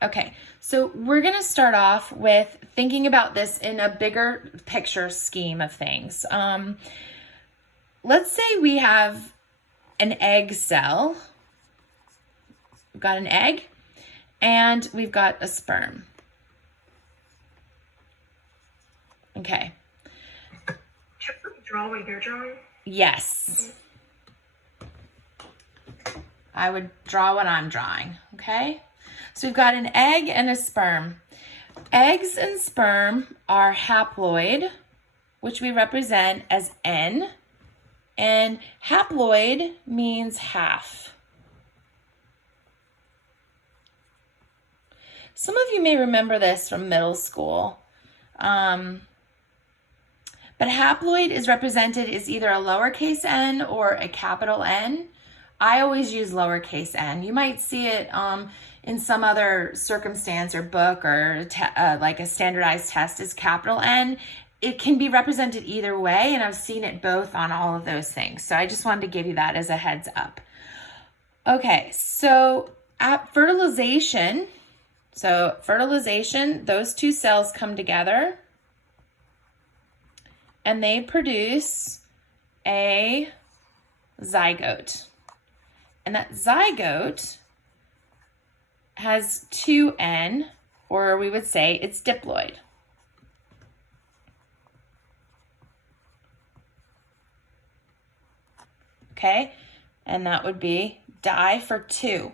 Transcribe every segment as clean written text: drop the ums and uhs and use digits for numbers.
Okay, so we're going to start off with thinking about this in a bigger picture scheme of things. Let's say we have an egg cell. We've got an egg and we've got a sperm. Okay. Should we draw what you're drawing? Yes. I would draw what I'm drawing, okay? So we've got an egg and a sperm. Eggs and sperm are haploid, which we represent as N, and haploid means half. Some of you may remember this from middle school, but haploid is represented as either a lowercase n or a capital N. I always use lowercase n. You might see it in some other circumstance or book or like a standardized test is capital N. It can be represented either way, and I've seen it both on all of those things. So I just wanted to give you that as a heads up. Okay, so at fertilization, those two cells come together and they produce a zygote. And that zygote has two N, or we would say it's diploid. Okay, and that would be di for two.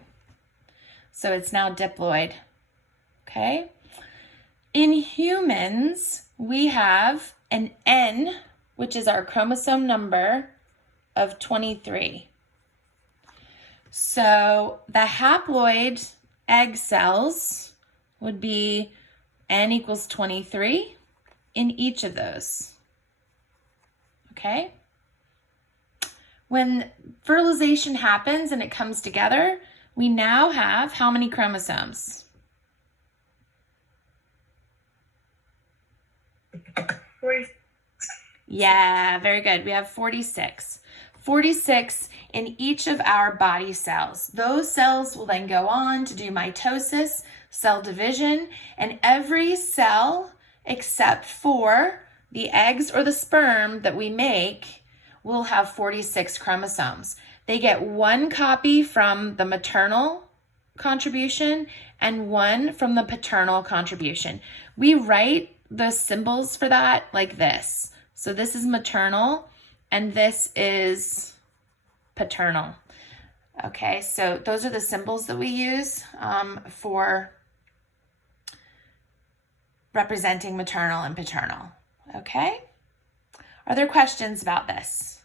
So it's now diploid. Okay. In humans, we have an N, which is our chromosome number of 23. So the haploid egg cells would be N equals 23 in each of those. Okay? When fertilization happens and it comes together, we now have how many chromosomes? 46. Yeah, very good. We have 46. 46 in each of our body cells. Those cells will then go on to do mitosis, cell division, and every cell except for the eggs or the sperm that we make will have 46 chromosomes. They get one copy from the maternal contribution and one from the paternal contribution. We write the symbols for that like this. So this is maternal and this is paternal. Okay, so those are the symbols that we use for representing maternal and paternal. Okay, are there questions about this?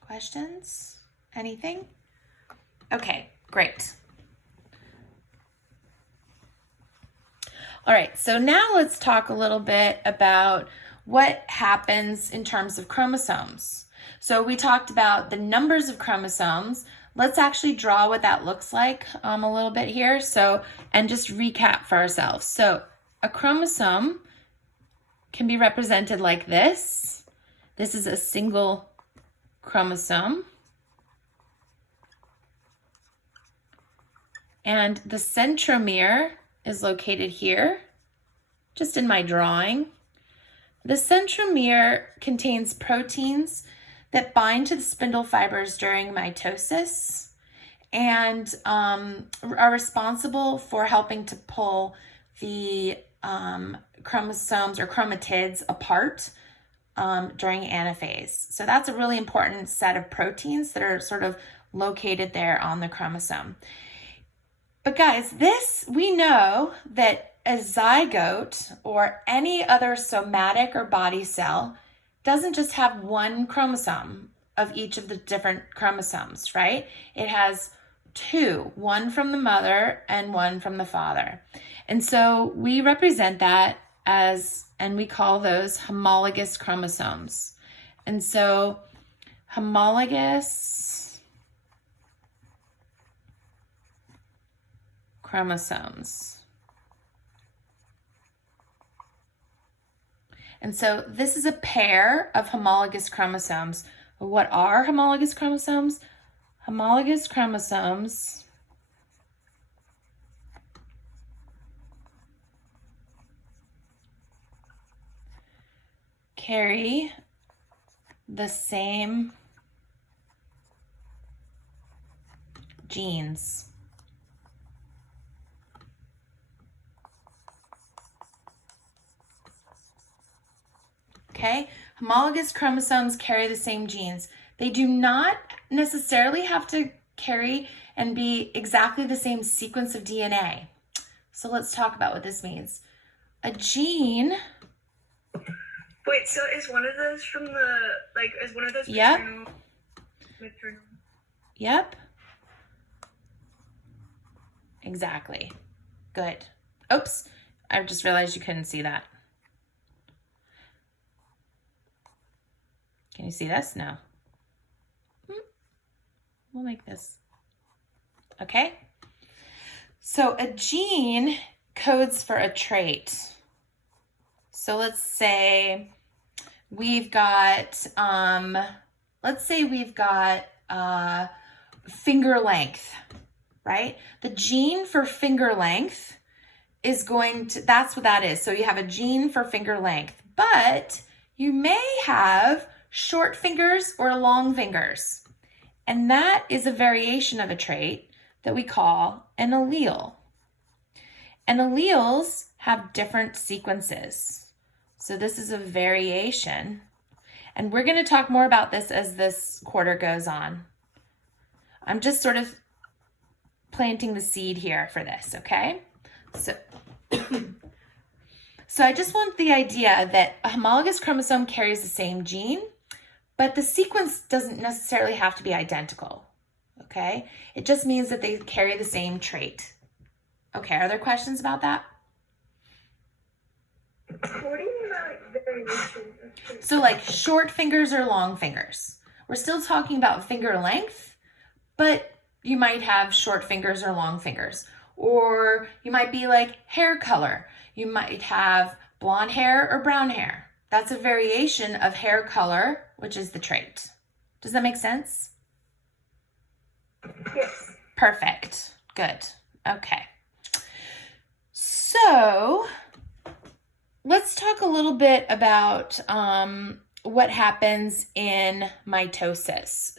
Questions? Anything? Okay, great. All right, so now let's talk a little bit about what happens in terms of chromosomes. So we talked about the numbers of chromosomes. Let's actually draw what that looks like a little bit here. So, and just recap for ourselves. So a chromosome can be represented like this. This is a single chromosome. And the centromere is located here, just in my drawing. The centromere contains proteins that bind to the spindle fibers during mitosis and are responsible for helping to pull the chromosomes or chromatids apart during anaphase. So that's a really important set of proteins that are sort of located there on the chromosome. But guys, we know that a zygote or any other somatic or body cell doesn't just have one chromosome of each of the different chromosomes, right? It has two, one from the mother and one from the father. And so we represent that and we call those homologous chromosomes. And so homologous chromosomes. And so this is a pair of homologous chromosomes. What are homologous chromosomes? Homologous chromosomes carry the same genes. Okay, homologous chromosomes carry the same genes. They do not necessarily have to carry and be exactly the same sequence of DNA. So let's talk about what this means. A gene. Wait, so is one of those from the, like, is one of those Yep. maternal? Yep. Exactly. Good. Oops, I just realized you couldn't see that. Can you see this? No. We'll make this. Okay. So a gene codes for a trait. So let's say we've got, finger length, right? The gene for finger length is that's what that is. So you have a gene for finger length, but you may have short fingers or long fingers. And that is a variation of a trait that we call an allele. And alleles have different sequences. So this is a variation. And we're going to talk more about this as this quarter goes on. I'm just sort of planting the seed here for this, okay? So I just want the idea that a homologous chromosome carries the same gene, but the sequence doesn't necessarily have to be identical, okay? It just means that they carry the same trait. Okay, are there questions about that? What do you mean by like variation? So like short fingers or long fingers. We're still talking about finger length, but you might have short fingers or long fingers. Or you might be like hair color. You might have blonde hair or brown hair. That's a variation of hair color, which is the trait. Does that make sense? Yes. Perfect. Good. Okay. So let's talk a little bit about what happens in mitosis.